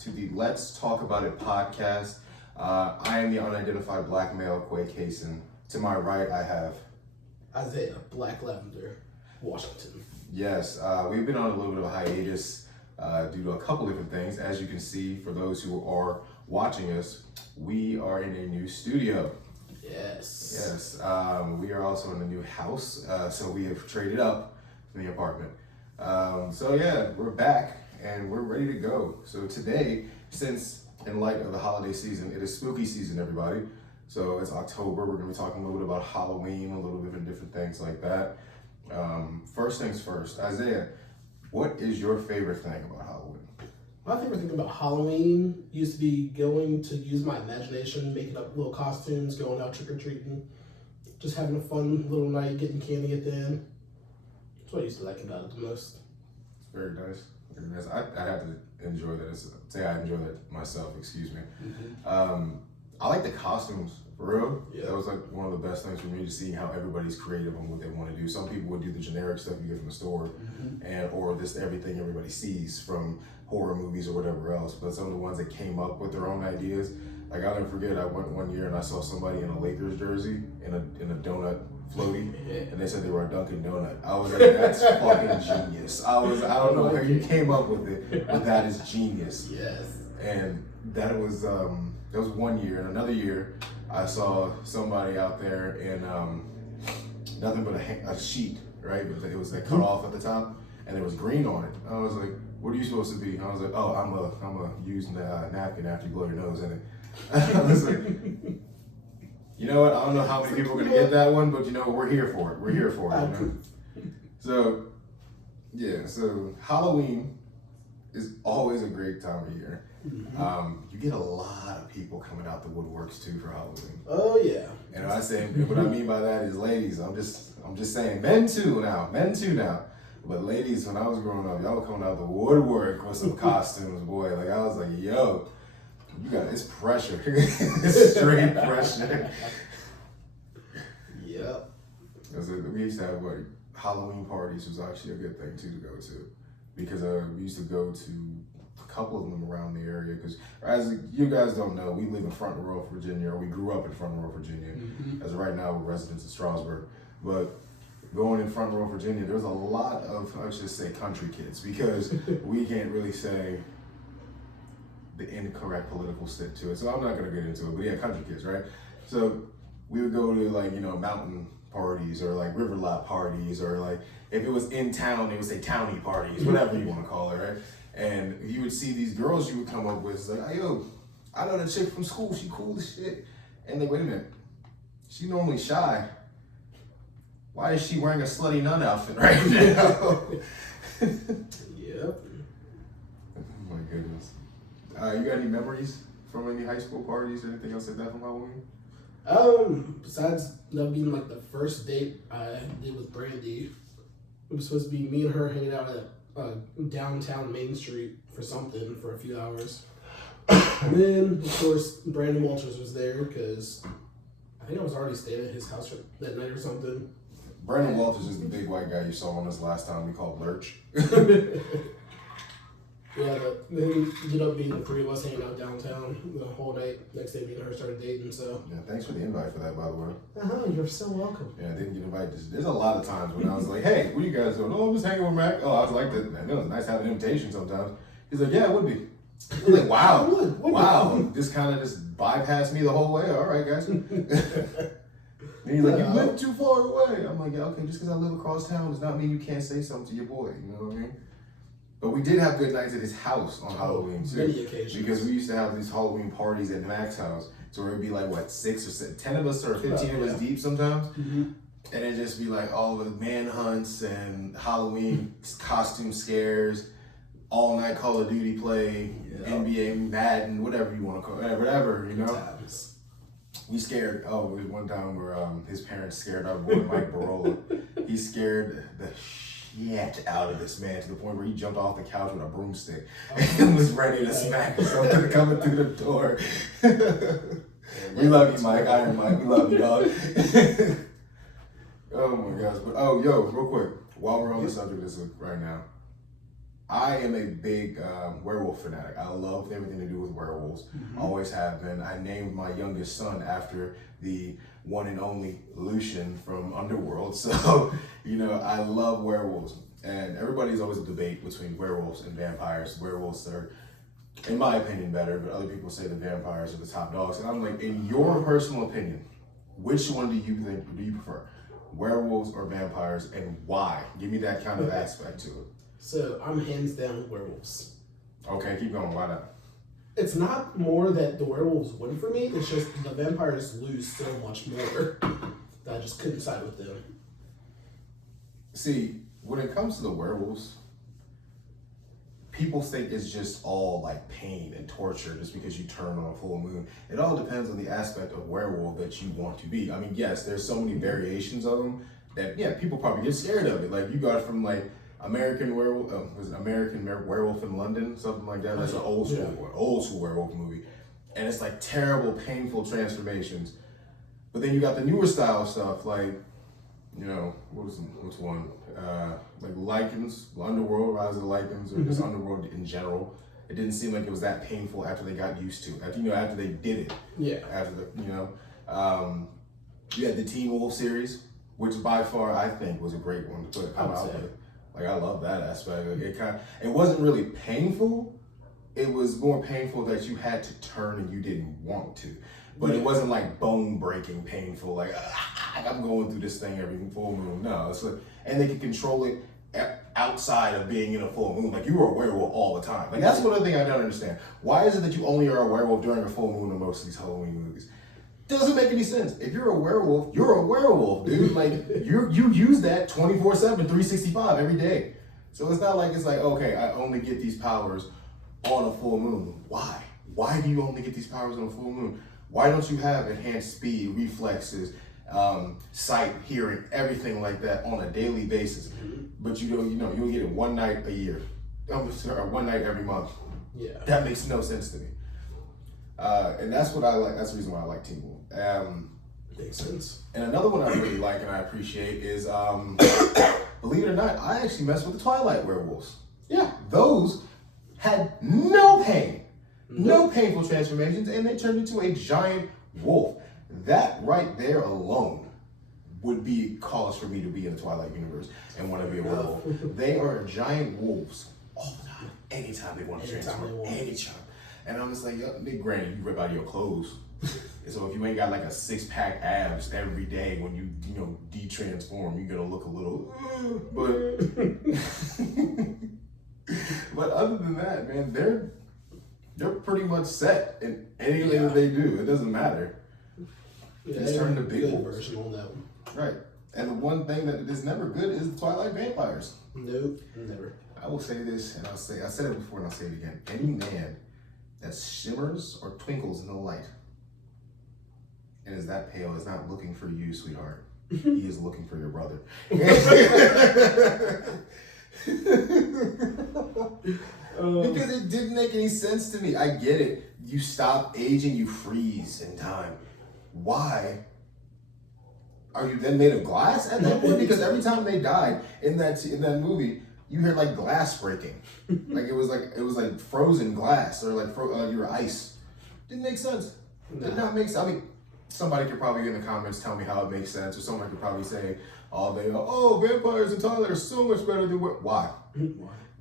to the Let's Talk About It podcast. I am the unidentified black male, Quay Kaysen. To my right, I have Isaiah, Black Lavender, Washington. Yes, we've been on a little bit of a hiatus due to a couple different things. As you can see, for those who are watching us, we are in a new studio. Yes. We are also in a new house, so we have traded up in the apartment. We're back and we're ready to go. So today, since in light of the holiday season, it is spooky season, everybody. So it's October. We're going to be talking a little bit about Halloween, a little bit of different things like that. First things first, Isaiah, what is your favorite thing about Halloween? My favorite thing about Halloween used to be going to use my imagination, making up little costumes, going out trick-or-treating, just having a fun little night, getting candy at the end. That's what I used to like about it the most. It's very nice. Very nice. I have to enjoy that. I enjoy that myself, excuse me. Mm-hmm. I like the costumes, for real. Yeah. That was like one of the best things for me to see how everybody's creative on what they want to do. Some people would do the generic stuff you get from the store, or just everything everybody sees from horror movies or whatever else. But some of the ones that came up with their own ideas, like I'll never forget, I went one year and I saw somebody in a Lakers jersey in a donut floaty, and they said they were a Dunkin' Donut. I was like, that's fucking genius. I don't know how you came up with it, but that is genius. Yes. And that was 1 year. And another year, I saw somebody out there in nothing but a sheet, right? It was like cut off at the top, and there was green on it. I was like, "What are you supposed to be?" And I was like, "Oh, I'm a using the napkin after you blow your nose in it." I was like, you know what? I don't know how many people are gonna get that one, but you know, we're here for it. We're here for it. You know? So Halloween is always a great time of year. Mm-hmm. You get a lot of people coming out the woodworks too for Halloween. Oh yeah. And what I mean by that is ladies. I'm just saying men too now. But ladies, when I was growing up, y'all were coming out the woodwork with some costumes, boy. Like I was like, yo, it's pressure. It's straight pressure. Yep. We used to have Halloween parties was actually a good thing too to go to, because we used to go to a couple of them around the area. Because as you guys don't know, we live in Front Royal, Virginia, or we grew up in Front Royal, Virginia. Mm-hmm. As of right now, we're residents of Strasburg, but going in Front Royal, Virginia, there's a lot of, I should say, country kids, because we can't really say the incorrect political stick to it. So I'm not going to get into it, but yeah, country kids, right? So we would go to mountain parties or river lot parties, or if it was in town, they would say townie parties, whatever you want to call it, right? And you would see these girls you would come up with, it's like, hey, yo, I know the chick from school, she cool as shit. And like, wait a minute, she normally shy. Why is she wearing a slutty nun outfit right now? Yep. Oh my goodness. You got any memories from any high school parties or anything else like that from Halloween? Besides that being the first date I did with Brandy, it was supposed to be me and her hanging out at downtown Main Street for a few hours. And then, of course, Brandon Walters was there because I think I was already staying at his house that night or something. Brandon Walters is the big white guy you saw on us last time we called Lurch. Yeah, then ended up being the three of us hanging out downtown the whole night. Next day, me and her started dating, so. Yeah, thanks for the invite for that, by the way. You're so welcome. Yeah, I didn't get invited. There's a lot of times when I was like, hey, what are you guys doing? Oh, I'm just hanging with Mac. Oh, I was like that. Man, it was nice having an invitation sometimes. He's like, yeah, it would be. I was like, wow. Wow. Just kind of just bypassed me the whole way. All right, guys. And he's like, you live too far away. I'm like, yeah, okay, just because I live across town does not mean you can't say something to your boy. You know what I mean? But we did have good nights at his house on Halloween too. Many occasions. Because we used to have these Halloween parties at Mac's house. So it would be 6 or 7, 10 of us or 15 of us deep sometimes. Mm-hmm. And it'd just be all of the manhunts and Halloween costume scares, all night Call of Duty play, NBA, Madden, whatever you want to call it, whatever, you know? We scared, there was one time where his parents scared our boy Mike Barola. He scared the shit out of this man to the point where he jumped off the couch with a broomstick and was ready to smack something coming through the door. We love you, Mike. Iron Mike. We love you, dog. Oh my gosh. But real quick, while we're on the subject of this right now, I am a big werewolf fanatic. I love everything to do with werewolves. Always have been. I named my youngest son after the one and only Lucian from Underworld. So, you know, I love werewolves. And everybody's always a debate between werewolves and vampires. Werewolves are, in my opinion, better, but other people say the vampires are the top dogs. And I'm like, in your personal opinion, which one do you prefer? Werewolves or vampires, and why? Give me that kind of aspect to it. So I'm hands down werewolves. Okay, keep going. Why not? It's not more that the werewolves win for me. It's just the vampires lose so much more that I just couldn't side with them. See, when it comes to the werewolves, people think it's just all like pain and torture just because you turn on a full moon. It all depends on the aspect of werewolf that you want to be. I mean, yes, there's so many variations of them that, yeah, people probably get scared of it. Like, you got from like American Werewolf, Werewolf in London, something like that. That's an old school werewolf movie. And it's like terrible, painful transformations. But then you got the newer style stuff, like, you know, what's one? Like Lycans, Underworld, Rise of the Lycans, or just Underworld in general. It didn't seem like it was that painful after they got used to it. After they did it. Yeah. After you had the Teen Wolf series, which by far I think was a great one to put out there. Like, I love that aspect. Like, it wasn't really painful. It was more painful that you had to turn and you didn't want to. But it wasn't like bone breaking painful, like I'm going through this thing every full moon. No, it's like, and they could control it outside of being in a full moon. Like, you were a werewolf all the time. Like, that's one thing I don't understand. Why is it that you only are a werewolf during a full moon in most of these Halloween movies? Doesn't make any sense. If you're a werewolf, dude. Like, you use that 24/7, 365 every day. So it's not like it's like, okay, I only get these powers on a full moon. Why? Why do you only get these powers on a full moon? Why don't you have enhanced speed, reflexes, sight, hearing, everything like that on a daily basis? But you'll get it one night a year, or one night every month. Yeah, that makes no sense to me. And that's what I like. That's the reason why I like Teen Wolf. Makes sense. And another one I really like and I appreciate is, believe it or not, I actually messed with the Twilight werewolves. Yeah, those had no pain. No painful transformations, and they turned into a giant wolf. That right there alone would be cause for me to be in the Twilight universe and want to be a werewolf. They are giant wolves all the time, anytime they want to transform, anytime. And I'm just like, granted, you rip out your clothes. So if you ain't got like a 6-pack abs every day when you de-transform, you're gonna look a little, but other than that, man, they're pretty much set in anything that they do. It doesn't matter. Yeah, just turn the big version on that one. Right. And the one thing that is never good is the Twilight vampires. Nope, never. I will say this, and I said it before and I'll say it again. Any man that shimmers or twinkles in the light and is that pale is not looking for you, sweetheart. He is looking for your brother. Because it didn't make any sense to me. I get it. You stop aging, you freeze in time. Why are you then made of glass at that point? Because every time they died in that movie, you heard like glass breaking. It was like frozen glass or like your ice. Didn't make sense. Did not make sense. I mean, somebody could probably in the comments tell me how it makes sense, or someone could probably say, vampires in Twilight are so much better than why?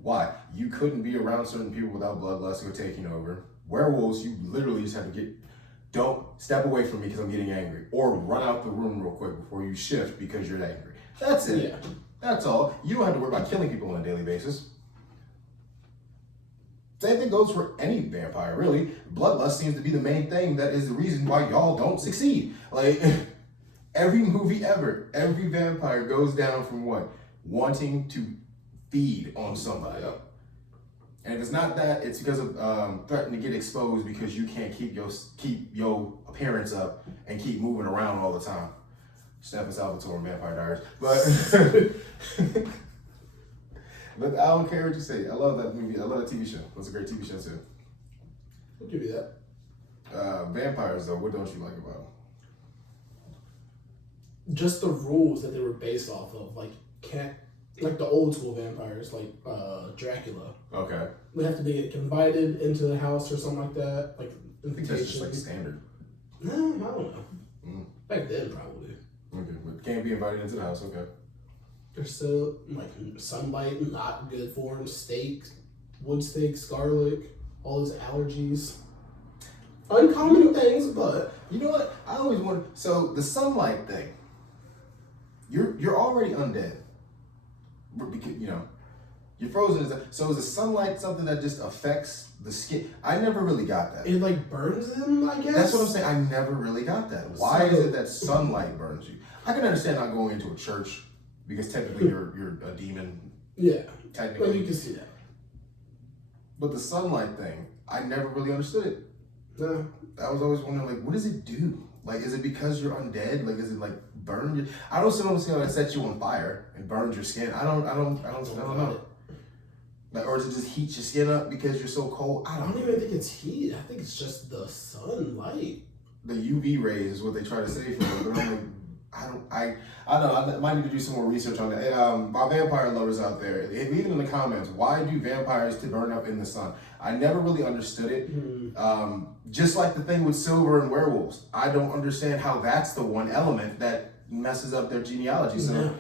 Why? You couldn't be around certain people without bloodlust or taking over. Werewolves, you literally just have to don't step away from me because I'm getting angry, or run out the room real quick before you shift because you're angry. That's it. Yeah. That's all. You don't have to worry about killing people on a daily basis. Same thing goes for any vampire, really. Bloodlust seems to be the main thing that is the reason why y'all don't succeed. Like, every movie ever, every vampire goes down from what? Wanting to feed on somebody. And if it's not that, it's because of threatening to get exposed because you can't keep your appearance up and keep moving around all the time. Stephen Salvatore, Vampire Diaries. But I don't care what you say. I love that movie. I love that TV show. It's a great TV show too. I'll give you that. Vampires though, what don't you like about them? Just the rules that they were based off of. Like, can't Like the old school vampires, like Dracula. Okay. They have to be invited into the house or something like that. Like I think that's just like standard. No, I don't know. Mm. Back then, probably. Okay, but can't be invited into the house. Okay. There's still like sunlight, not good for them. Steak, wood steaks, garlic, all those allergies. Uncommon things, but You know what? I always wonder. So the sunlight thing. You're already undead. Because, you know, you're frozen. So is the sunlight something that just affects the skin? I never really got that. it like burns them, I guess. That's what I'm saying. I never really got that. Why is it that sunlight burns you? I can understand not going into a church because technically you're a demon. Yeah. Technically. Well, you can see that. But the sunlight thing, I never really understood it. No. I was always wondering, like, what does it do? Like, is it because you're undead? Like, is it like burn you? I don't see how that sets you on fire and burns your skin. I don't know. Like, or does it just heat your skin up because you're so cold? I don't even think it's heat. I think it's just the sunlight. The UV rays is what they try to say for it. But I'm like, I don't know. I might need to do some more research on that. Hey, my vampire lovers out there, leave it in the comments. Why do vampires to burn up in the sun? I never really understood it. Just like the thing with silver and werewolves, I don't understand how that's the one element that messes up their genealogy. So,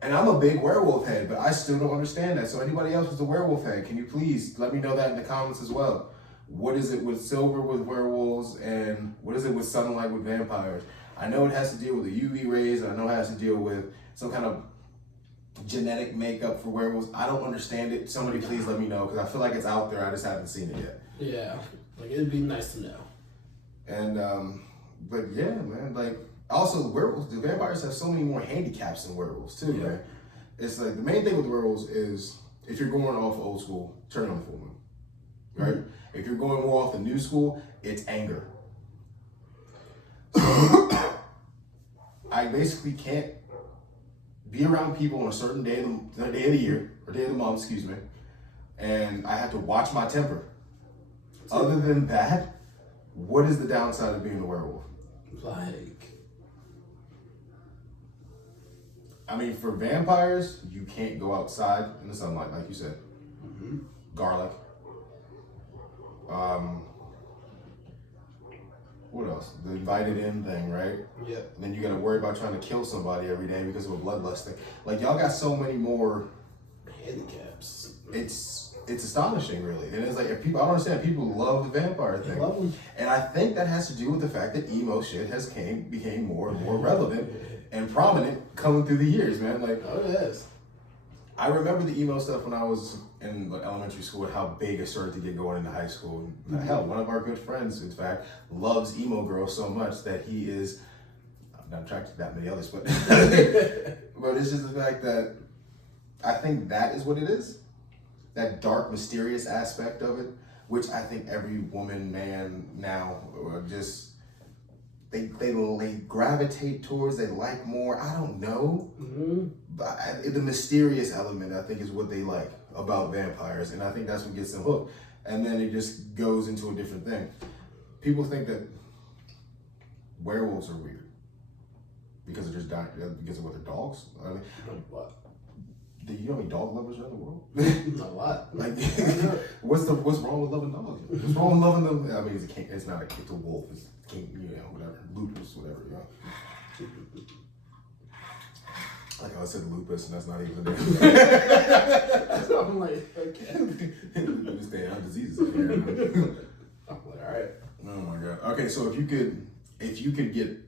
and I'm a big werewolf head, but I still don't understand that. So anybody else who's a werewolf head, can you please let me know that in the comments as well? What is it with silver with werewolves, and what is it with sunlight with vampires? I know it has to deal with the UV rays, and I know it has to deal with some kind of genetic makeup for werewolves. I don't understand it. Somebody please let me know, because I feel like it's out there. I just haven't seen it yet. Yeah, like it'd be nice to know. And but yeah, man, like also werewolves, the vampires have so many more handicaps than werewolves too, man. It's like the main thing with werewolves is if you're going off old school, turn on the full moon, right? If you're going more off the new school, it's anger. So I basically can't be around people on a certain day of the year, or day of the month, excuse me, and I have to watch my temper. Other than that, what is the downside of being a werewolf? Like, I mean, for vampires, you can't go outside in the sunlight, like you said. Garlic. What else? The invited in thing, right? Yeah. And then you got to worry about trying to kill somebody every day because of a bloodlust thing. Like, y'all got so many more handicaps. It's astonishing, really. And it's like, if people, I don't understand, people love the vampire thing. Love them. And I think that has to do with the fact that emo shit became more and more relevant and prominent coming through the years, man. Like, oh yes. I remember the emo stuff when I was in elementary school and how big it started to get going into high school. Hell, one of our good friends, in fact, loves emo girls so much that he is, I'm not attracted to that many others, but but it's just the fact that I think that is what it is. That dark, mysterious aspect of it, which I think every woman, man now just, they gravitate towards, they like more. I don't know. But the mysterious element, I think, is what they like about vampires. And I think that's what gets them hooked. And then it just goes into a different thing. People think that werewolves are weird because they're just because of what they're dogs. I mean, What? do you know how many dog lovers are in the world? A lot. Like, what's wrong with loving dogs? What's wrong with loving them? I mean, it's not a king, it's a wolf. It's king, you know, whatever, lupus, whatever, you know. Like I said, lupus, and that's not even a damn. So I'm like, okay. You just stay out diseases. I'm like, all right. Oh my god. Okay, so if you could get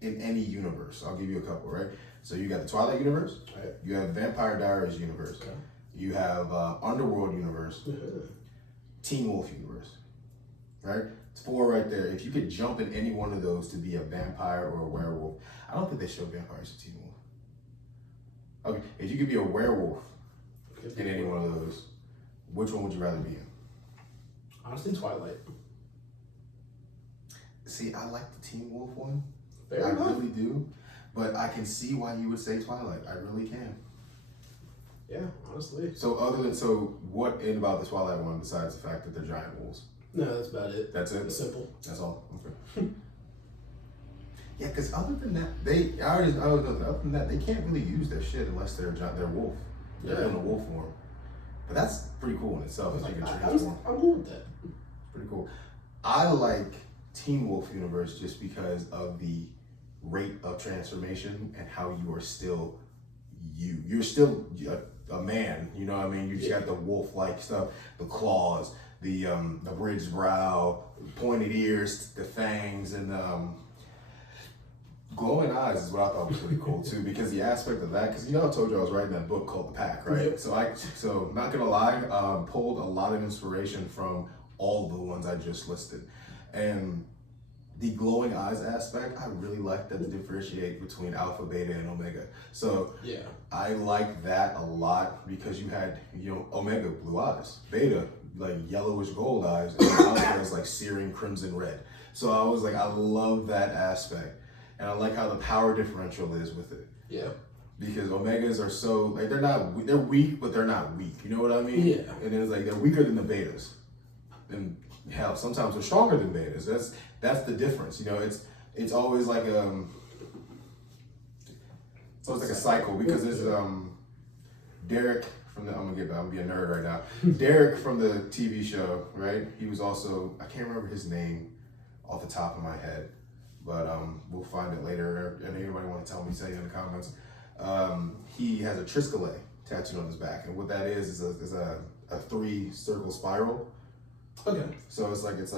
in any universe, I'll give you a couple, right? So you got the Twilight universe, Right. you have Vampire Diaries universe, Okay. you have Underworld universe, Teen Wolf universe, right? It's 4 right there. If you could jump in any one of those to be a vampire or a werewolf, I don't think they show vampires in Teen Wolf. Okay, if you could be a werewolf in any one of those, which one would you rather be in? Honestly, Twilight. See, I like the Teen Wolf one. Fair I enough. really do. But I can see why you would say Twilight. I really can. Yeah, honestly. So what in about the Twilight one besides the fact that they're giant wolves? No, that's about it. That's it? It's simple. That's all? Okay. Yeah, because other than that, I always know that other than that, they can't really use their shit unless they're wolf. They're in a wolf form. But that's pretty cool in itself. If you can transform. I'm cool with that. It's pretty cool. I like Teen Wolf Universe just because of the rate of transformation and how you are still you. You're still a man. You know what I mean? You just got the wolf-like stuff, the claws, the bridged brow, pointed ears, the fangs, and glowing eyes is what I thought was pretty cool too, because the aspect of that, because I told you I was writing that book called The Pack, right? Yep. So not gonna lie, pulled a lot of inspiration from all the ones I just listed, and the glowing eyes aspect, I really like that to differentiate between alpha, beta, and omega. So yeah, I like that a lot because you had omega blue eyes, beta like yellowish gold eyes, and alpha has like searing crimson red. So I was like, I love that aspect. And I like how the power differential is with it. Yeah. Because omegas are so, like, they're weak, but they're not weak. You know what I mean? Yeah. And then it's like, they're weaker than the betas. And hell, sometimes they're stronger than betas. That's the difference. It's always like it's always like a cycle, because there's Derek from I'm gonna be a nerd right now. Derek from the TV show, right? He was also, I can't remember his name off the top of my head, but we'll find it later. And anybody want to tell me, say it in the comments. He has a Triskelay tattooed on his back, and what that is a 3-circle spiral. Okay. So it's like it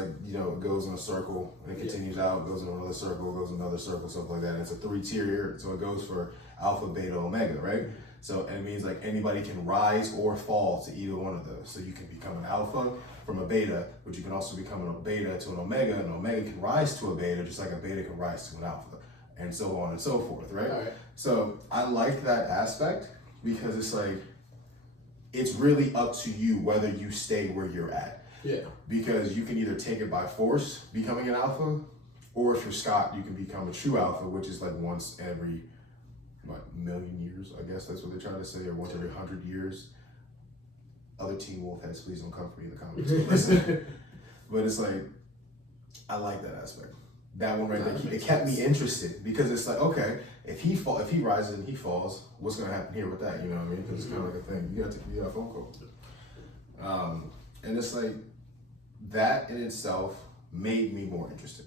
goes in a circle and it continues out, goes in another circle, goes in another circle, stuff like that. And it's a 3-tier, so it goes for alpha, beta, omega, right? So it means like anybody can rise or fall to either one of those. So you can become an alpha from a beta, but you can also become a beta to an omega, and an omega can rise to a beta just like a beta can rise to an alpha, and so on and so forth, right? All right. So I like that aspect because it's like, it's really up to you whether you stay where you're at. Yeah. Because you can either take it by force, becoming an alpha, or if you're Scott, you can become a true alpha, which is like once every million years, I guess that's what they're trying to say, or once every 100 years. Other Teen Wolf heads, please don't come for me in the comments. Listen. But it's like, I like that aspect. That one right there, it kept me interested, because it's like, okay, if he rises and he falls, what's gonna happen here with that? You know what I mean? Because it's kind of like a thing. You got a phone call. And it's like, that in itself made me more interested.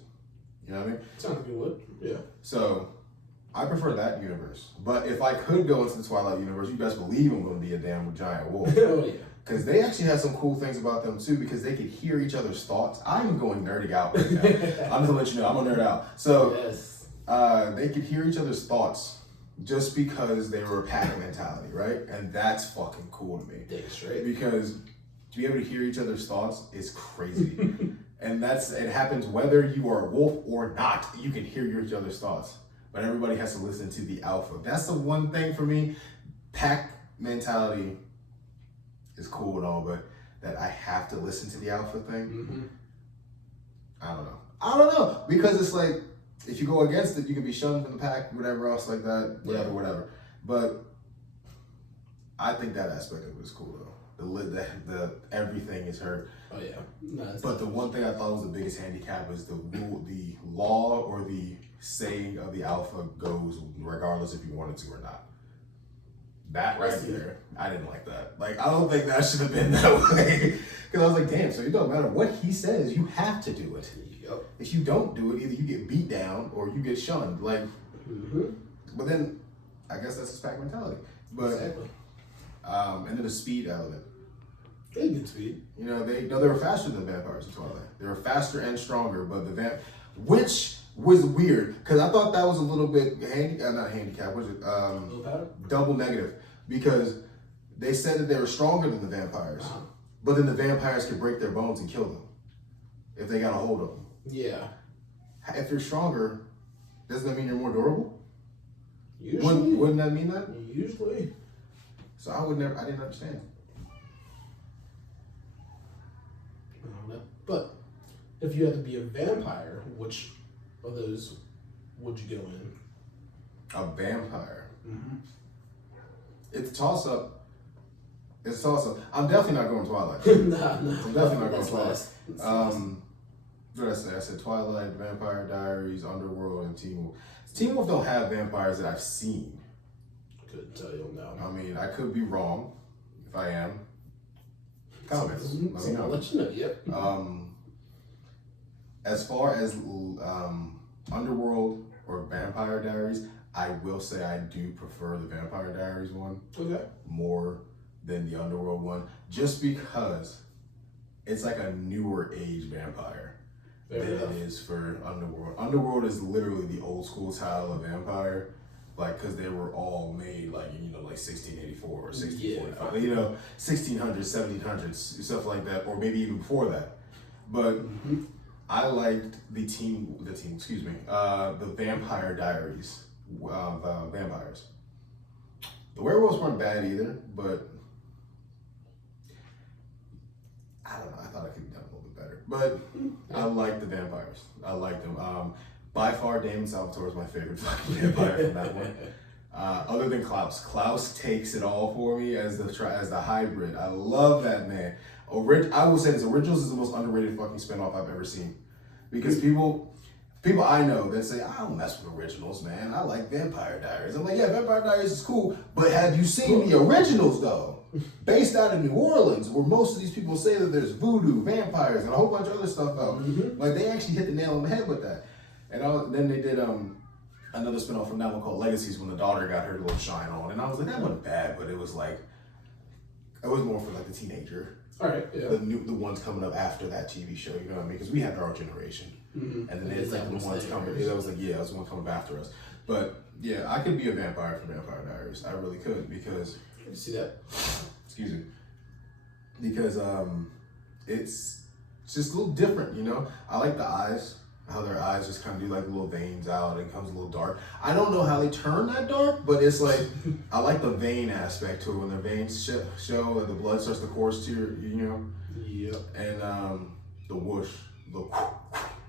You know what I mean? Sounds like you would. Yeah. So I prefer that universe. But if I could go into the Twilight universe, you best believe I'm going to be a damn giant wolf. Oh, yeah. Because they actually had some cool things about them too, because they could hear each other's thoughts. I'm going nerding out right now. I'm just gonna let you know, I'm gonna nerd out. So yes. They could hear each other's thoughts just because they were a pack mentality, right? And that's fucking cool to me. Dig straight. Because to be able to hear each other's thoughts is crazy. And it happens whether you are a wolf or not. You can hear each other's thoughts. But everybody has to listen to the alpha. That's the one thing for me. Pack mentality is cool and all, but that I have to listen to the alpha thing, I don't know. Because it's like, if you go against it, you can be shunned from the pack, whatever else like that, whatever. But I think that aspect of it is cool though. The everything is hurt. Oh yeah. No, but the one thing I thought was the biggest handicap was the law or the saying of the alpha goes regardless if you wanted to or not. That right there, I didn't like that. Like, I don't think that should have been that way. Because I was like, damn, so it don't matter what he says, you have to do it. Yep. If you don't do it, either you get beat down or you get shunned. Like, but then I guess that's his pack mentality. But exactly. And then the speed element. They had good speed. They were faster than the vampires in Twilight. They were faster and stronger, but which was weird, because I thought that was a little bit not handicap, was it? Double negative, because they said that they were stronger than the vampires, but then the vampires could break their bones and kill them if they got a hold of them. Yeah. If you're stronger, doesn't that mean you're more durable? Usually. Wouldn't that mean that? Usually. So I didn't understand. But if you had to be a vampire, which of those would you go in? A vampire. It's a toss up. I'm definitely not going Twilight. Nah. I'm definitely not going Twilight. What did I say? I said Twilight, Vampire Diaries, Underworld, and Teen Wolf. Teen Wolf don't have vampires that I've seen. Couldn't tell you now. I mean, I could be wrong. If I am, comments. Let me know. I'll let you know. Yep. As far as Underworld or Vampire Diaries, I will say I do prefer the Vampire Diaries one more than the Underworld one, just because it's like a newer age vampire than it is for Underworld. Underworld is literally the old school style of vampire, like because they were all made like 1684 or 1645, 1600s, 1700s, stuff like that, or maybe even before that. But I liked the Vampire Diaries. Vampires. The werewolves weren't bad either, but I don't know. I thought I could have done a little bit better. But I like the vampires. I like them. By far, Damon Salvatore is my favorite fucking vampire from that one. Other than Klaus. Klaus takes it all for me as the hybrid. I love that man. I will say this: Originals is the most underrated fucking spinoff I've ever seen, because people I know that say, I don't mess with Originals, man. I like Vampire Diaries. I'm like, yeah, Vampire Diaries is cool, but have you seen the Originals though? Based out of New Orleans, where most of these people say that there's voodoo, vampires, and a whole bunch of other stuff out. Like they actually hit the nail on the head with that. And then they did another spinoff from that one called Legacies, when the daughter got her little shine on, and I was like, that wasn't bad, but it was more for like the teenager. All right, yeah. The ones coming up after that TV show, you know what I mean? Because we had our generation, and then there's like the ones coming. That was like, yeah, it was the one coming up after us. But yeah, I could be a vampire for Vampire Diaries. I really could, because you see that? Excuse me. Because it's just a little different, you know. I like the eyes. How their eyes just kind of do like little veins out. It becomes a little dark. I don't know how they turn that dark, but it's like, I like the vein aspect to it. When the veins show and the blood starts to course to your, Yep. And the whoosh, the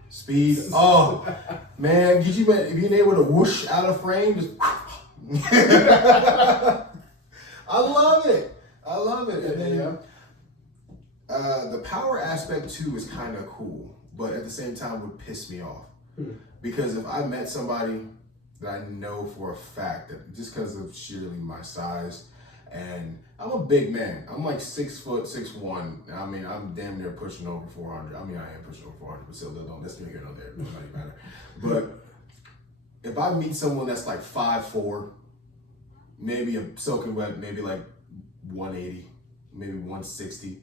speed. Oh, man, being able to whoosh out of frame, just I love it. And then the power aspect too is kind of cool, but at the same time would piss me off. Because if I met somebody that I know for a fact that just because of sheerly my size, and I'm a big man, I'm like 6 foot 6'1". I mean, I'm damn near pushing over 400. I mean, I am pushing over 400, but still, that's neither here nor there. It doesn't really matter. But if I meet someone that's like 5'4", maybe a soaking wet, maybe like 180, maybe 160.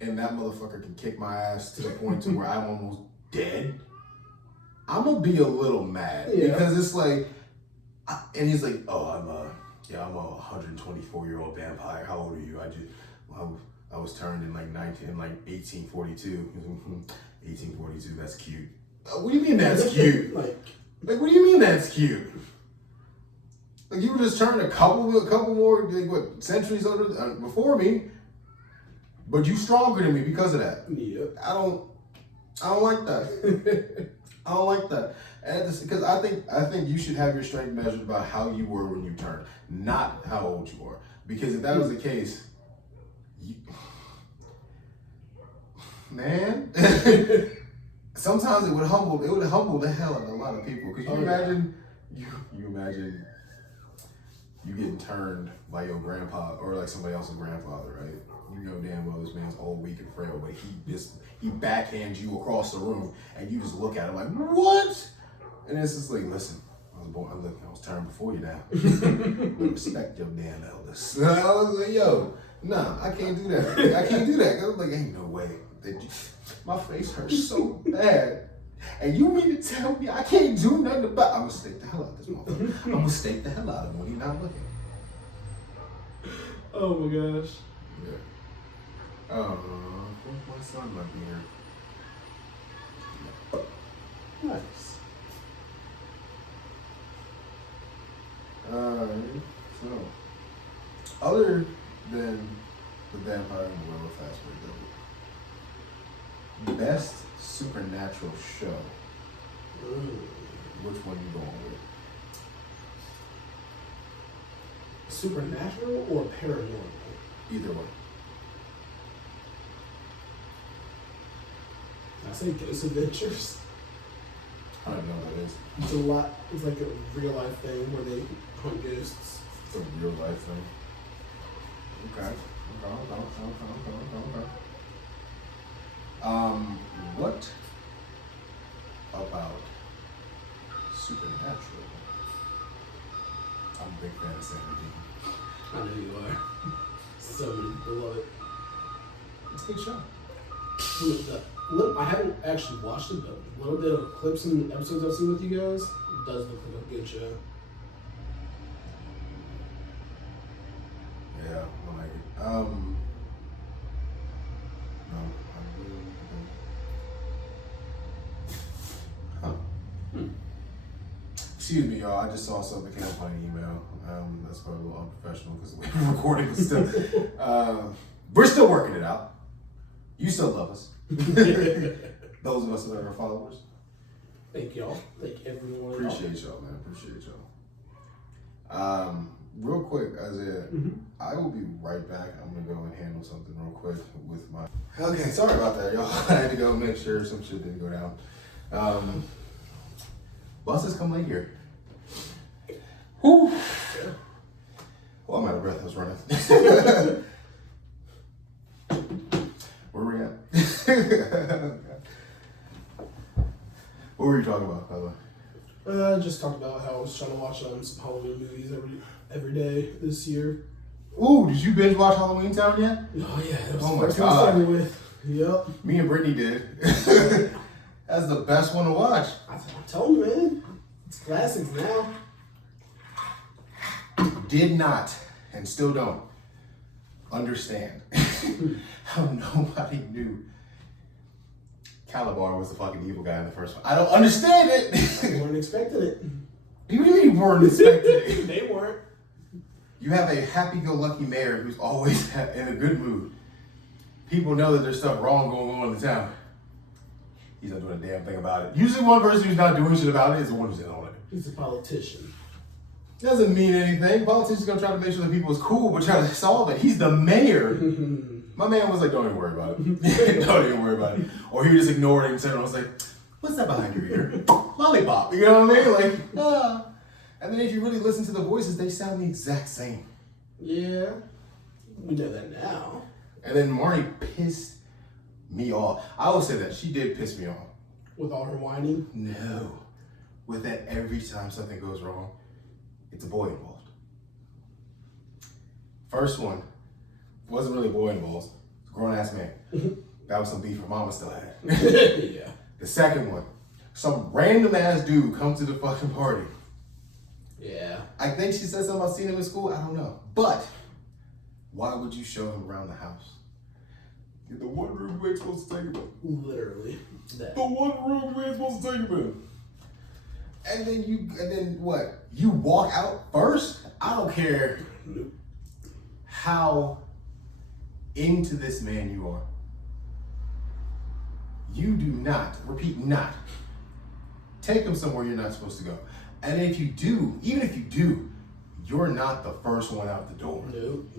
And that motherfucker can kick my ass to the point to where I'm almost dead, I'm gonna be a little mad. Because it's like, and he's like, oh, I'm a 124-year-old vampire. How old are you? I was turned in like 1842. 1842, that's cute. What do you mean that's cute? like what do you mean that's cute? Like you were just turned a couple more centuries before me. But you stronger than me because of that. Yeah. I don't like that. I don't like that. Because I think you should have your strength measured by how you were when you turned, not how old you are. Because if that was the case, man, sometimes it would humble the hell out of a lot of people. Because you imagine you getting turned by your grandpa or like somebody else's grandfather, right? You know damn well this man's old, weak, and frail, but he backhands you across the room, and you just look at him like, what? And it's just like, listen, I was turned before you now. Respect your damn elders. I was like, yo, nah, I can't do that. I can't do that. I was like, ain't no way. My face hurts so bad. And you mean to tell me I can't do nothing about it? I'm gonna stake the hell out of this motherfucker. I'm gonna stake the hell out of him when he's not looking. Oh my gosh. Yeah. My son might be here. Nice. So, other than the Vampire and the Werewolf aspect of it, best supernatural show. Which one you going with? Supernatural or paranormal? Either one. say Ghost Adventures. I don't know what that is. It's a lot. It's like a real life thing where they hunt ghosts. It's a real life thing. Okay. What about Supernatural? I'm a big fan of Sandy Dean. I know you are. So many people love it. It's a good show. I haven't actually watched it, but a little bit of clips and episodes I've seen with you guys, it does look like a good show. Yeah, I like it. No, I really don't. Huh. Excuse me, y'all. I just saw something that came up on an email. That's probably a little unprofessional because the way we're recording is still. We're still working it out. You still love us. Those of us that are our followers. Thank y'all. Thank everyone. Appreciate y'all, man. Appreciate y'all. Real quick, Isaiah, I will be right back. I'm gonna go and handle something real quick with my. Okay, sorry about that, y'all. I had to go make sure some shit didn't go down. Buses come late here. Whew. Well, I'm out of breath. I was running. Where were we at? What were you talking about, by the way? I just talked about how I was trying to watch some Halloween movies every day this year. Ooh, did you binge watch Halloween Town yet? Oh yeah, that was Oh the my first one I God. started with. Yep. Me and Brittany did. That's the best one to watch. I'm telling you, man, it's classics now. Did not, and still don't, understand how nobody knew Calabar was the fucking evil guy in the first one. I don't understand it. They weren't expecting it. You really weren't expecting it. They weren't. You have a happy-go-lucky mayor who's always in a good mood. People know that there's stuff wrong going on in the town. He's not doing a damn thing about it. Usually one person who's not doing shit about it is the one who's in on it. He's a politician. Doesn't mean anything. Politicians gonna try to make sure that people is cool, but try to solve it. He's the mayor. My man was like, don't even worry about it. Don't even worry about it. Or he just ignored it and said, I was like, what's that behind your ear? Lollipop. You know what I mean? Like, ah. And then if you really listen to the voices, they sound the exact same. Yeah, we know that now. And then Marnie pissed me off. I will say that. She did piss me off. With all her whining? No. With that, every time something goes wrong, it's a boy involved. First one, wasn't really a boy involved. It's a grown-ass man. That was some beef her mama still had. Yeah. The second one, some random-ass dude comes to the fucking party. Yeah. I think she said something about seeing him in school. I don't know. But why would you show him around the house? In the one room we ain't supposed to take him in. Literally. That. The one room we ain't supposed to take him in. And then what? You walk out first? I don't care how into this man you are. You do not, repeat, not take him somewhere you're not supposed to go. And if you do, even if you do, you're not the first one out the door. Nope.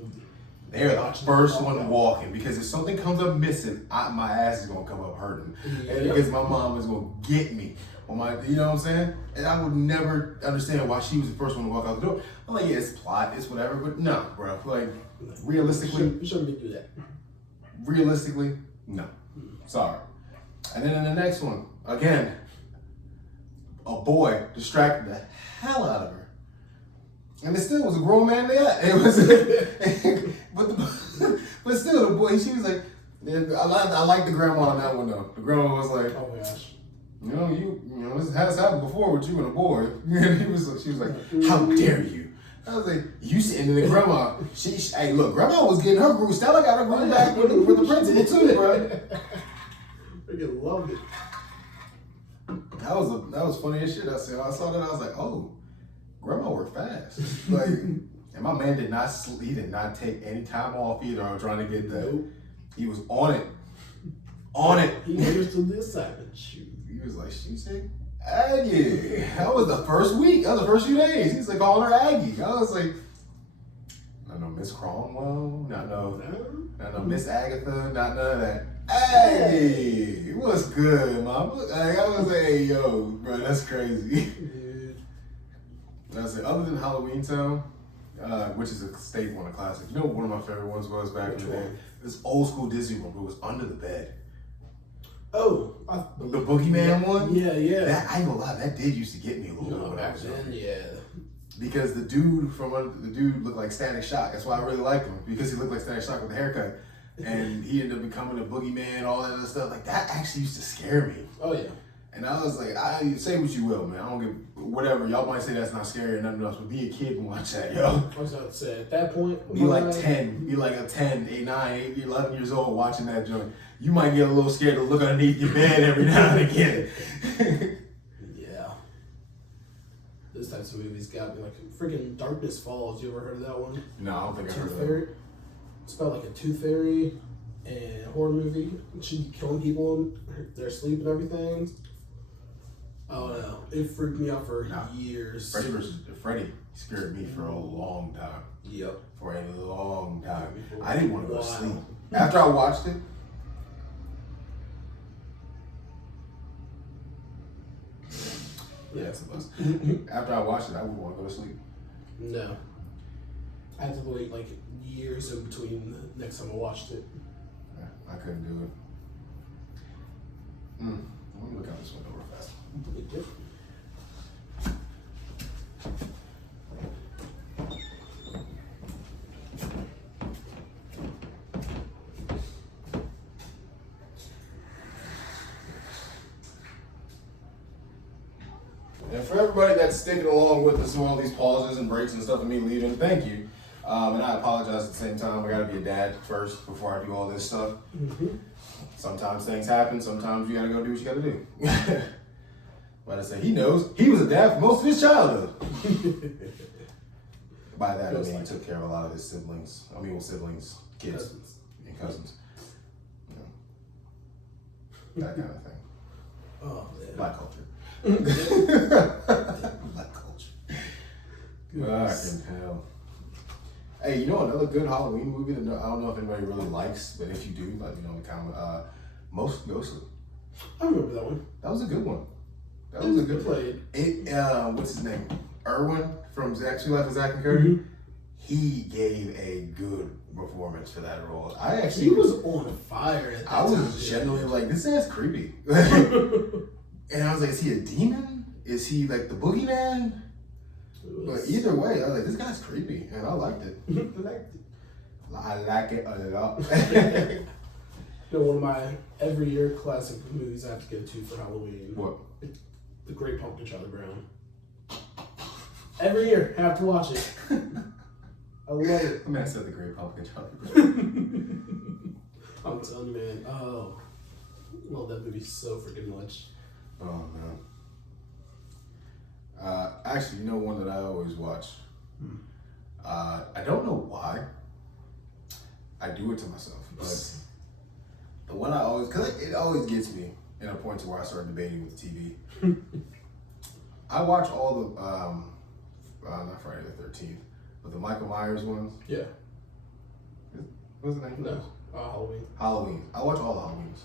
They're the first one walking, because if something comes up missing, my ass is gonna come up hurting. Yep. And because my mom is gonna get me on my, you know what I'm saying? And I would never understand why she was the first one to walk out the door. I'm like, yeah, it's plot, it's whatever, but no, bro. Like, realistically, You shouldn't be doing that. realistically, no. Sorry. And then in the next one, again, a boy distracted the hell out of her. And it still was a grown man there. It was, but still, the boy, she was like, I like the grandma on that one though. The grandma was like, Oh my gosh. you know, this has happened before with you and a boy. And she was like, how dare you? I was like, you sitting in the grandma. Hey, look, grandma was getting her groove. Stella got her groove back with the principal too, bro. Freaking loved it. That was funny as shit. I saw that. I was like, oh, grandma worked fast. Like, and my man did not sleep. He did not take any time off either. I was trying to get that. Nope. He was on it. On it. He understood the assignment. Shoot. He was like, she said, Aggie. That was the first week. That was the first few days. He's like calling her Aggie. I was like, not no Miss Cromwell. Not no Miss Agatha. Not none of that. Aggie. what's good, mom? Like, I was like, hey, yo, bro, that's crazy. And I said, other than Halloween Town, which is a staple and a classic, you know what one of my favorite ones was back in the day? This old school Disney one, but it was under the bed. Oh, The Boogeyman one? Yeah. That, I ain't gonna lie, that did used to get me a little bit when I was young. Yeah. Because the dude looked like Static Shock. That's why I really liked him, because he looked like Static Shock with a haircut. And he ended up becoming a boogeyman, all that other stuff. Like, that actually used to scare me. Oh, yeah. And I was like, I say what you will, man. I don't give whatever. Y'all might say that's not scary or nothing else, but be a kid and watch that, yo. I was about to say, at that point, Be like 10. Be like a 10, 8, 9, 8, 11 years old watching that joint. You might get a little scared to look underneath your bed every now and again. Yeah. Those types of movies got me. Like, freaking Darkness Falls. You ever heard of that one? No, I don't think I heard of Fairy. that. It's about like a tooth fairy and horror movie. She'd be killing people in their sleep and everything. Oh no, it freaked me out for years. Freddy scared me for a long time. Yep. For a long time. I didn't want to go to sleep. After I watched it, yeah, it's a bus. After I watched it, I wouldn't want to go to sleep. No. I had to wait like years in between the next time I watched it. Yeah, I couldn't do it. Let me look out this window real fast. And for everybody that's sticking along with us through all these pauses and breaks and stuff and me leaving, thank you. And I apologize at the same time. I gotta be a dad first before I do all this stuff. Sometimes things happen. Sometimes you gotta go do what you gotta do. But I say he knows. He was a dad for most of his childhood. By that I mean he took care of a lot of his siblings. Siblings, kids, and cousins. You know, that kind of thing. Oh man. Black culture. Black culture. Fucking hell. Hey, you know another good Halloween movie that I don't know if anybody really likes, but if you do, let me know in the comment. Most Ghostly. I remember that one. That was a good one. That was a good play. What's his name? Erwin from She Left with Zack and Cody. He gave a good performance for that role. He was on fire at that time. I was genuinely like, this ass creepy. And I was like, is he a demon? Is he like the boogeyman? But either way, I was like, this guy's creepy, and I liked it. I like it a lot. You know, one of my every year classic movies I have to go to for Halloween. What? The Great Pumpkin, Charlie Brown. Every year, have to watch it. I love it. I mean, I said The Great Pumpkin, Charlie Brown. I'm telling you, man. Oh, I love that movie so freaking much. Oh man. Actually, you know one that I always watch. I don't know why. I do it to myself, but the one I always, cause it always gets me in a point to where I start debating with the TV. I watch all the, not Friday the 13th, but the Michael Myers ones. Yeah. What's the name? No. Halloween. Halloween. I watch all the Halloweens.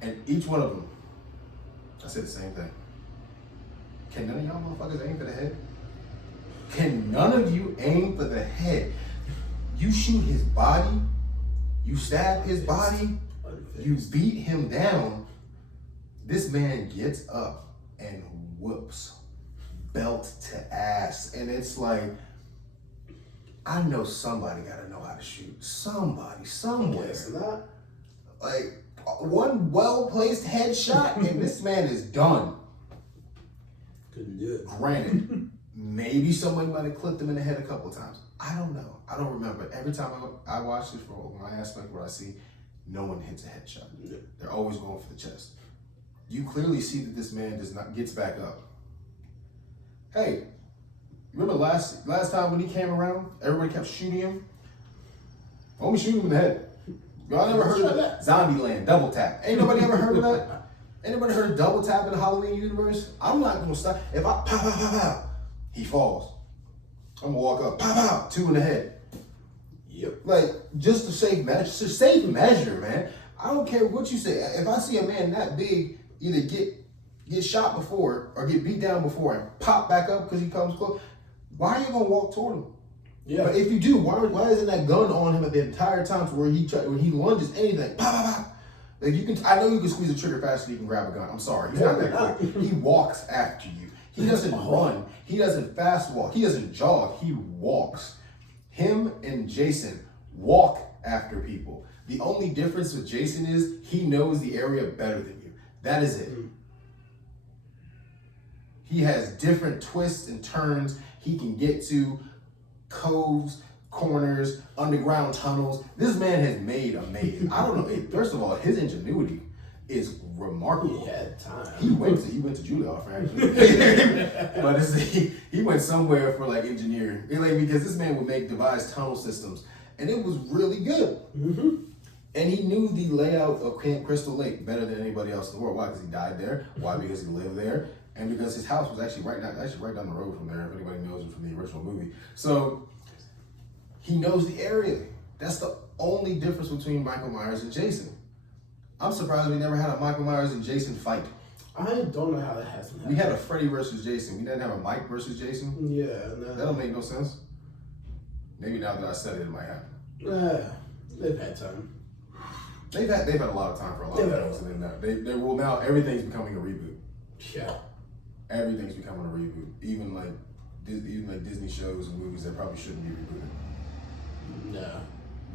And each one of them, I say the same thing. Can none of y'all motherfuckers aim for the head? Can none of you aim for the head? You shoot his body, you stab his body, you beat him down. This man gets up and whoops belt to ass. And it's like, I know somebody gotta know how to shoot. Somebody, somewhere. Yes, not. Like, one well-placed headshot and this man is done. Couldn't do it. Granted, maybe somebody might have clipped him in the head a couple of times. I don't know. I don't remember. Every time I watch this for my aspect, what I see, no one hits a headshot. Yeah. They're always going for the chest. You clearly see that this man gets back up. Hey, remember last time when he came around, everybody kept shooting him? Why don't we shoot him in the head? Y'all never heard of that? Zombieland, double tap. Ain't nobody ever heard of that? Anybody heard of double tap in the Halloween universe? I'm not gonna stop. If I pow, pow, pow, pow, he falls. I'm gonna walk up, pow, pow, 2 in the head. Yep. Like, just a safe measure. It's a safe measure, man. I don't care what you say. If I see a man that big either get shot before or get beat down before and pop back up because he comes close, why are you gonna walk toward him? Yeah. But if you do, why isn't that gun on him at the entire time to where when he lunges anything, pop, pop, pop. Like I know you can squeeze the trigger faster than you can grab a gun. I'm sorry, he's not that quick. He walks after you. He doesn't run. He doesn't fast walk. He doesn't jog. He walks. Him and Jason walk after people. The only difference with Jason is he knows the area better than you. That is it. He has different twists and turns. He can get to coves, corners, underground tunnels. This man has made amazing. I don't know. First of all, his ingenuity is remarkable. He had time. He went to Juilliard, actually. But he went somewhere for like engineering, because this man would devise tunnel systems, and it was really good. Mm-hmm. And he knew the layout of Camp Crystal Lake better than anybody else in the world. Why? Because he died there. Why? Because he lived there. And because his house was actually right down the road from there, if anybody knows it from the original movie. So he knows the area. That's the only difference between Michael Myers and Jason. I'm surprised we never had a Michael Myers and Jason fight. I don't know how that hasn't We had a Freddy versus Jason. We didn't have a Mike versus Jason. Yeah, no. That don't make no sense. Maybe now that I said it, it might happen. They've had time. They've had a lot of time for a lot of things, and then now everything's becoming a reboot. Yeah. Everything's becoming a reboot. Even like Disney shows and movies that probably shouldn't be rebooted. No.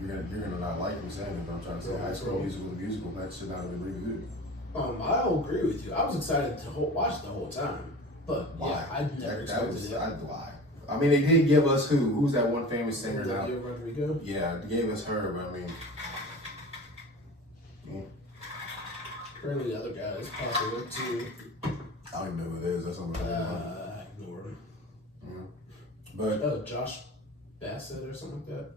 You're gonna not like me saying it, but I'm trying to say High School Musical that should not have been rebooted. I'll agree with you. I was excited to watch it the whole time, but why? Yeah, I never expected it. Why? I mean, they did give us who's that one famous singer now? Rodrigo? Yeah, they gave us her, but I mean, Apparently the other guy is popular too. I don't even know who it is. That's something I ignored him. But Josh Bassett or something like that.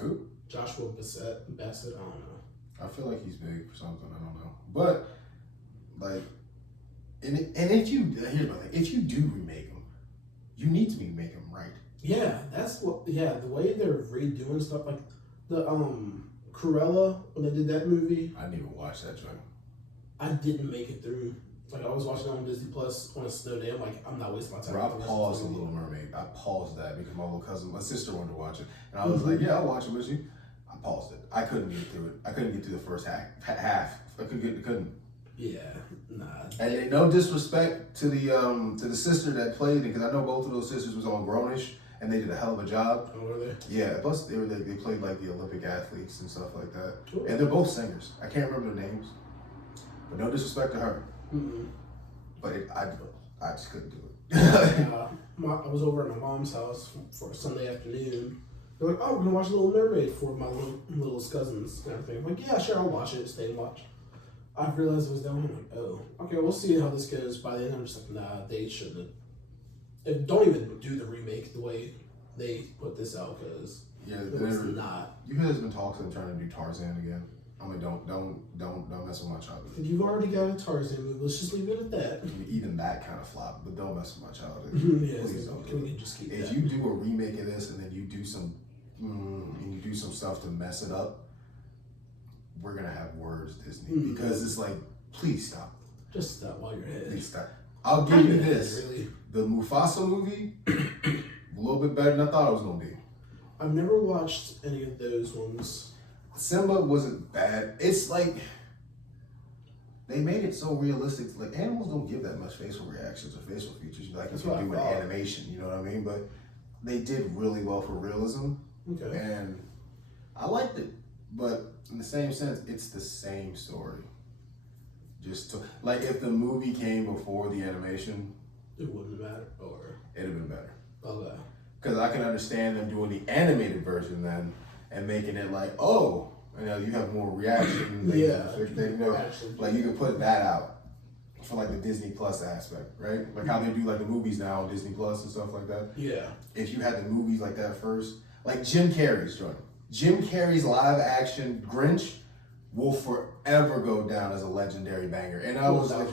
Who? Joshua Bassett. I don't know. I feel like he's big for something. I don't know. But like, and if you here's my thing. If you do remake them, you need to make them right. Yeah, that's what. Yeah, the way they're redoing stuff, like the Cruella when they did that movie. I didn't even watch that joint. I didn't make it through. Like I was watching on Disney Plus on a snow day. I'm like, I'm not wasting my time. I paused The Little Mermaid. I paused that because my sister wanted to watch it, and I was like, yeah, I'll watch it with you. I paused it. I couldn't get through it. I couldn't get through the first half. I couldn't. Yeah, nah. And no disrespect to the sister that played it, because I know both of those sisters was on Grownish, and they did a hell of a job. Oh, were they? Yeah, plus they played like the Olympic athletes and stuff like that. Cool. And they're both singers. I can't remember their names, but no disrespect to her. Mm-hmm. But I just couldn't do it. I was over at my mom's house for a Sunday afternoon. They're like, oh, we're gonna watch Little Mermaid for my little cousins and everything. I'm like, yeah, sure, I'll watch it. Stay and watch. I realized it was down. I'm like, oh, okay, we'll see how this goes. By the end, I'm just like, nah, they shouldn't. Don't even do the remake the way they put this out, because it was not. You guys have been talking and trying to do Tarzan again. I mean, don't mess with my childhood. If you've already got a Tarzan movie, let's just leave it at that. I mean, even that kind of flop, but don't mess with my childhood. Yeah, Please don't. can we just keep If that? you do a remake of this and then you do some stuff to mess it up, we're gonna have words, Disney, because it's like, please stop. Just stop while you're ahead. Please stop. I'll give you this. Really. The Mufasa movie, a little bit better than I thought it was gonna be. I've never watched any of those ones. Simba wasn't bad. It's like they made it so realistic. Like animals don't give that much facial reactions or facial features like you can do in animation. You know what I mean? But they did really well for realism. Okay. And I liked it, but in the same sense, it's the same story. Like if the movie came before the animation, it wouldn't matter, or it'd have been better. Okay. Because I can understand them doing the animated version then and making it like, oh, you have more reaction. Like you can put that out for like the Disney Plus aspect, right? Like how they do like the movies now on Disney Plus and stuff like that. Yeah. If you had the movies like that first, like Jim Carrey's joint. Jim Carrey's live action Grinch will forever go down as a legendary banger. And I was like,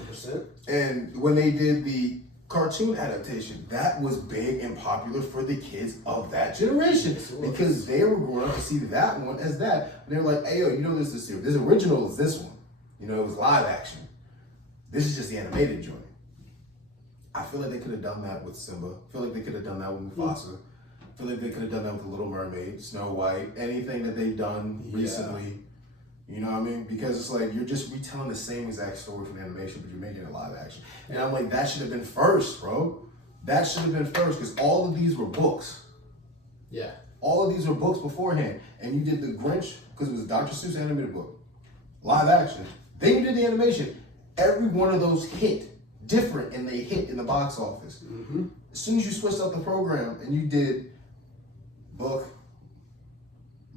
and when they did the cartoon adaptation. That was big and popular for the kids of that generation because they were growing up to see that one as that. And they're like, hey, yo, you know this original is this one. You know, it was live action. This is just the animated joint. I feel like they could have done that with Simba. I feel like they could have done that with Mufasa. I feel like they could have done that with The Little Mermaid, Snow White, anything that they've done recently. You know what I mean? Because it's like you're just retelling the same exact story from animation, but you're making it live action. And I'm like, that should have been first, bro. That should have been first because all of these were books. Yeah. All of these were books beforehand. And you did the Grinch because it was a Dr. Seuss animated book. Live action. Then you did the animation. Every one of those hit different and they hit in the box office. Mm-hmm. As soon as you switched up the program and you did book,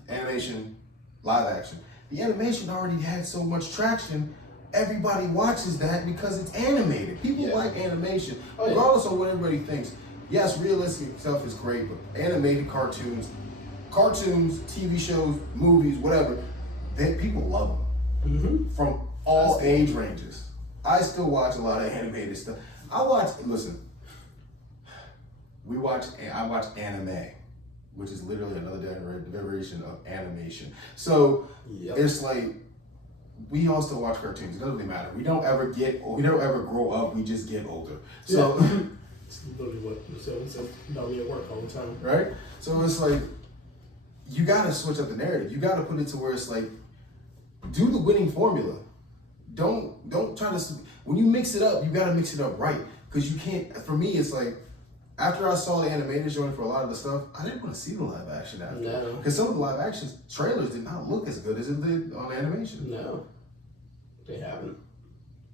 animation, live action, the animation already had so much traction. Everybody watches that because it's animated. People like animation, regardless of what everybody thinks. Yes, realistic stuff is great, but animated cartoons, TV shows, movies, whatever, people love them from all age ranges. I still watch a lot of animated stuff. I watch anime, which is literally another derivation of animation. So it's like, we all still watch cartoons. It doesn't really matter. We don't ever grow up. We just get older. So it's literally what says about me at work all the time. Right? So it's like, you gotta switch up the narrative. You gotta put it to where it's like, do the winning formula. Don't try to, when you mix it up, you gotta mix it up right. Because you can't, for me, it's like, after I saw the animated joint for a lot of the stuff, I didn't want to see the live action after. No. Because some of the live action trailers did not look as good as it did on animation. No. They haven't.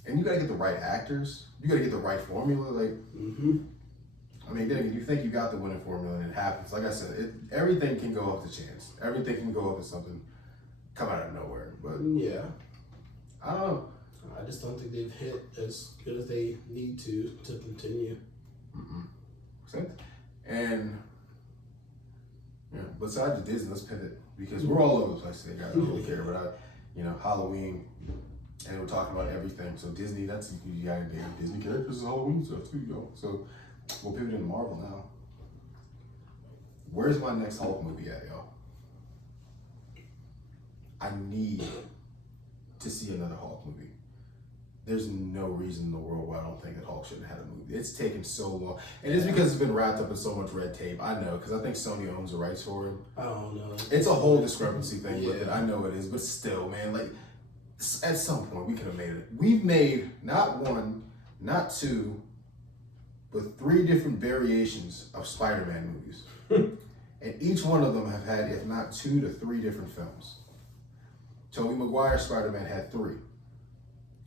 And you gotta get the right actors. You gotta get the right formula. Like, I mean, then you think you got the winning formula and it happens. Like I said, everything can go up to chance. Everything can go up to something come out of nowhere. But yeah. I don't know. I just don't think they've hit as good as they need to continue. And besides the Disney, let's pivot because we're all over the place today, guys. I don't really care, but Halloween, and we're talking about everything. So Disney, you got Disney characters and Halloween stuff too, yo. So we'll pivot into Marvel now. Where's my next Hulk movie at, yo? I need to see another Hulk movie. There's no reason in the world why I don't think that Hulk shouldn't have had a movie. It's taken so long. And it's because it's been wrapped up in so much red tape. I know, because I think Sony owns the rights for him. I don't know. It's a whole discrepancy thing with it. I know it is. But still, man, like, at some point, we could have made it. We've made not one, not two, but 3 different variations of Spider-Man movies. And each one of them have had, if not 2 to 3 different films. Tobey Maguire's Spider-Man had 3.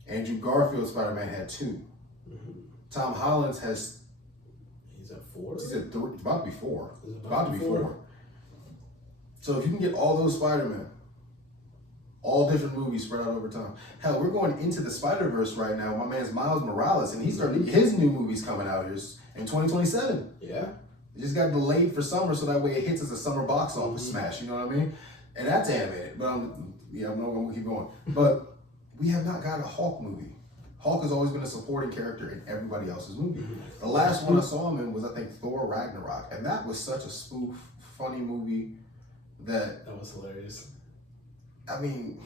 Andrew Garfield's Spider-Man had 2. Tom Holland's has... He's at 4? He's at 3. It's about to be 4. About to be 4. So if you can get all those Spider-Man, all different movies spread out over time. Hell, we're going into the Spider-Verse right now. My man's Miles Morales, and he's starting his new movie's coming out here in 2027. Yeah. It just got delayed for summer, so that way it hits as a summer box office smash. You know what I mean? And that's animated. But I'm not going to keep going. But we have not got a Hulk movie. Hulk has always been a supporting character in everybody else's movie. The last one I saw him in was, I think, Thor Ragnarok. And that was such a spoof, funny movie that was hilarious. I mean,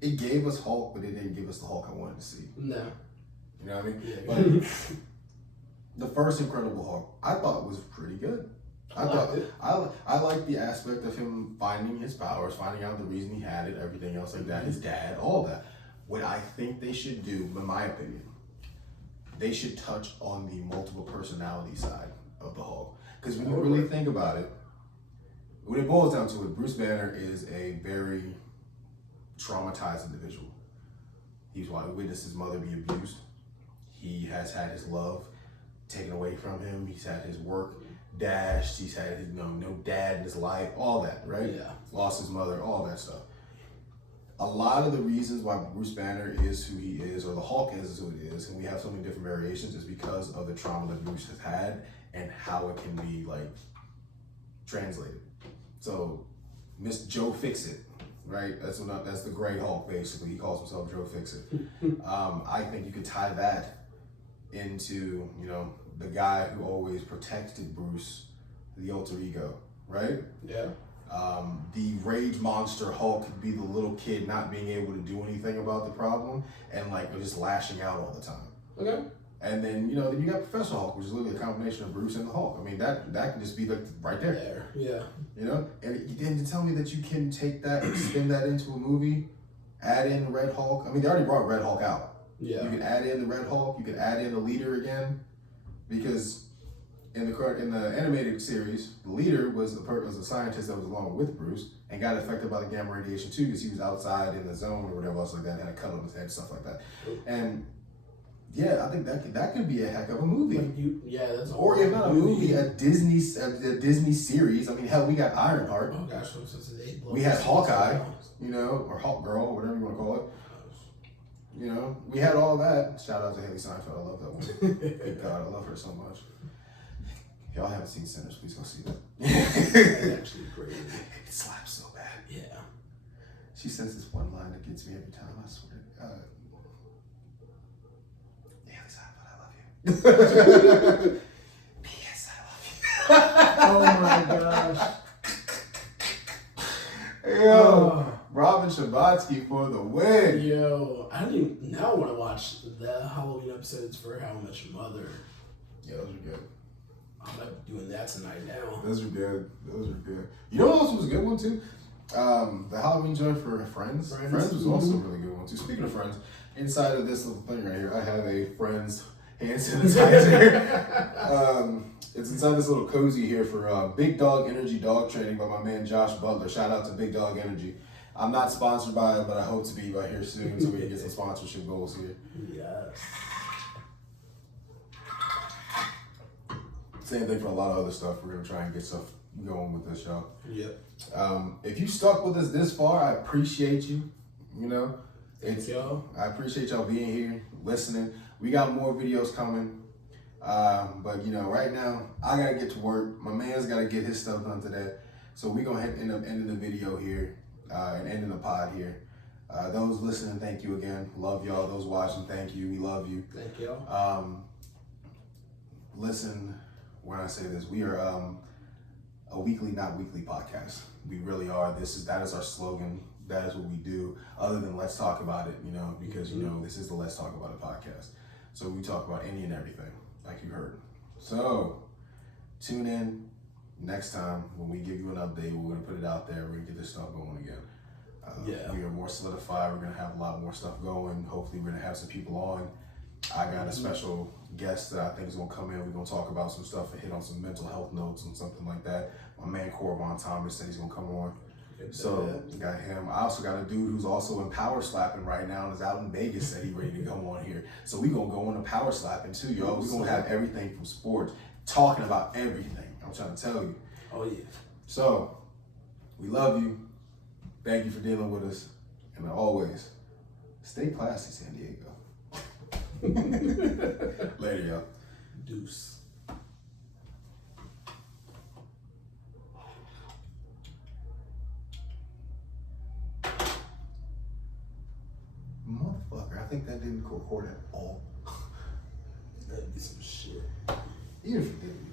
it gave us Hulk, but it didn't give us the Hulk I wanted to see. No. You know what I mean? Yeah. But the first Incredible Hulk, I thought was pretty good. I liked the aspect of him finding his powers, finding out the reason he had it, everything else like that, his dad, all that. What I think they should do, in my opinion, they should touch on the multiple personality side of the Hulk. Because when you really think about it, when it boils down to it, Bruce Banner is a very traumatized individual. He's witnessed his mother be abused. He has had his love taken away from him. He's had his work dashed. He's had his, no dad in his life, all that, right? Yeah. Lost his mother, all that stuff. A lot of the reasons why Bruce Banner is who he is, or the Hulk is who it is, and we have so many different variations, is because of the trauma that Bruce has had and how it can be, like, translated. So, Miss Joe Fixit, right? That's the Gray Hulk, basically. He calls himself Joe Fixit. I think you could tie that into, you know, the guy who always protected Bruce, the alter ego, right? Yeah. The rage monster Hulk could be the little kid not being able to do anything about the problem and like just lashing out all the time. Okay. And then, you know, then you got Professor Hulk, which is literally a combination of Bruce and the Hulk. I mean, that can just be like right there. Yeah. You know? And you didn't tell me that you can take that and spin that into a movie, add in the Red Hulk. I mean, they already brought Red Hulk out. Yeah. You can add in the Red Hulk, you can add in the leader again, because in the animated series, the leader was a scientist that was along with Bruce and got affected by the gamma radiation too, because he was outside in the zone or whatever else like that, had a cut on his head, stuff like that. And yeah, I think that could be a heck of a movie. That's or if not a movie, a Disney series. I mean, hell, we got Ironheart. Oh gosh, we had Hawkeye, you know, or Hawk Girl, whatever you want to call it. You know, we had all that. Shout out to Haley Steinfeld. I love that one. Thank God, I love her so much. If y'all haven't seen Sinners, please go see that. It's actually great. It slaps so bad. Yeah. She says this one line that gets me every time, I swear. Haley Steinfeld, I love you. P.S. I love you. Oh my gosh. Yo, Robin Shabbatsky for the win. Yo, now I want to watch the Halloween episodes for How I Met Your Mother. Yeah, those are good. I'm not doing that tonight now. Those are good. You know what else was a good one too? The Halloween joint for Friends. Friends was also a really good one too. Speaking of Friends, inside of this little thing right here, I have a Friends hand sanitizer. It's inside this little cozy here for Big Dog Energy dog training by my man Josh Butler. Shout out to Big Dog Energy. I'm not sponsored by it, but I hope to be by here soon so we can get some sponsorship goals here. Yes. Same thing for a lot of other stuff. We're gonna try and get stuff going with this, y'all. Yep. If you stuck with us this far, I appreciate you. You know, Thanks, y'all. I appreciate y'all being here, listening. We got more videos coming. But you know, right now I gotta get to work. My man's gotta get his stuff done today. So we're gonna end up ending the video here and ending the pod here. Those listening, thank you again. Love y'all. Those watching, thank you. We love you. Thank y'all. Listen, when I say this, we are a weekly, not weekly podcast. We really are. That is our slogan. That is what we do. Other than let's talk about it, you know, because you know this is the Let's Talk About It podcast. So we talk about any and everything, like you heard. So tune in next time when we give you an update. We're gonna put it out there. We're gonna get this stuff going again. We are more solidified. We're gonna have a lot more stuff going. Hopefully, we're gonna have some people on. I got a special guest that I think is gonna come in. We're gonna talk about some stuff and hit on some mental health notes and something like that. My man Corvon Thomas said he's gonna come on. So got him. I also got a dude who's also in power slapping right now and is out in Vegas said he's ready to come on here. So we gonna go into power slapping too, y'all. We gonna have everything from sports, talking about everything. I'm trying to tell you. Oh yeah. So we love you. Thank you for dealing with us. And always, stay classy, San Diego. Later, y'all. Deuce. Motherfucker, I think that didn't record at all. That'd be some shit. Even if it did.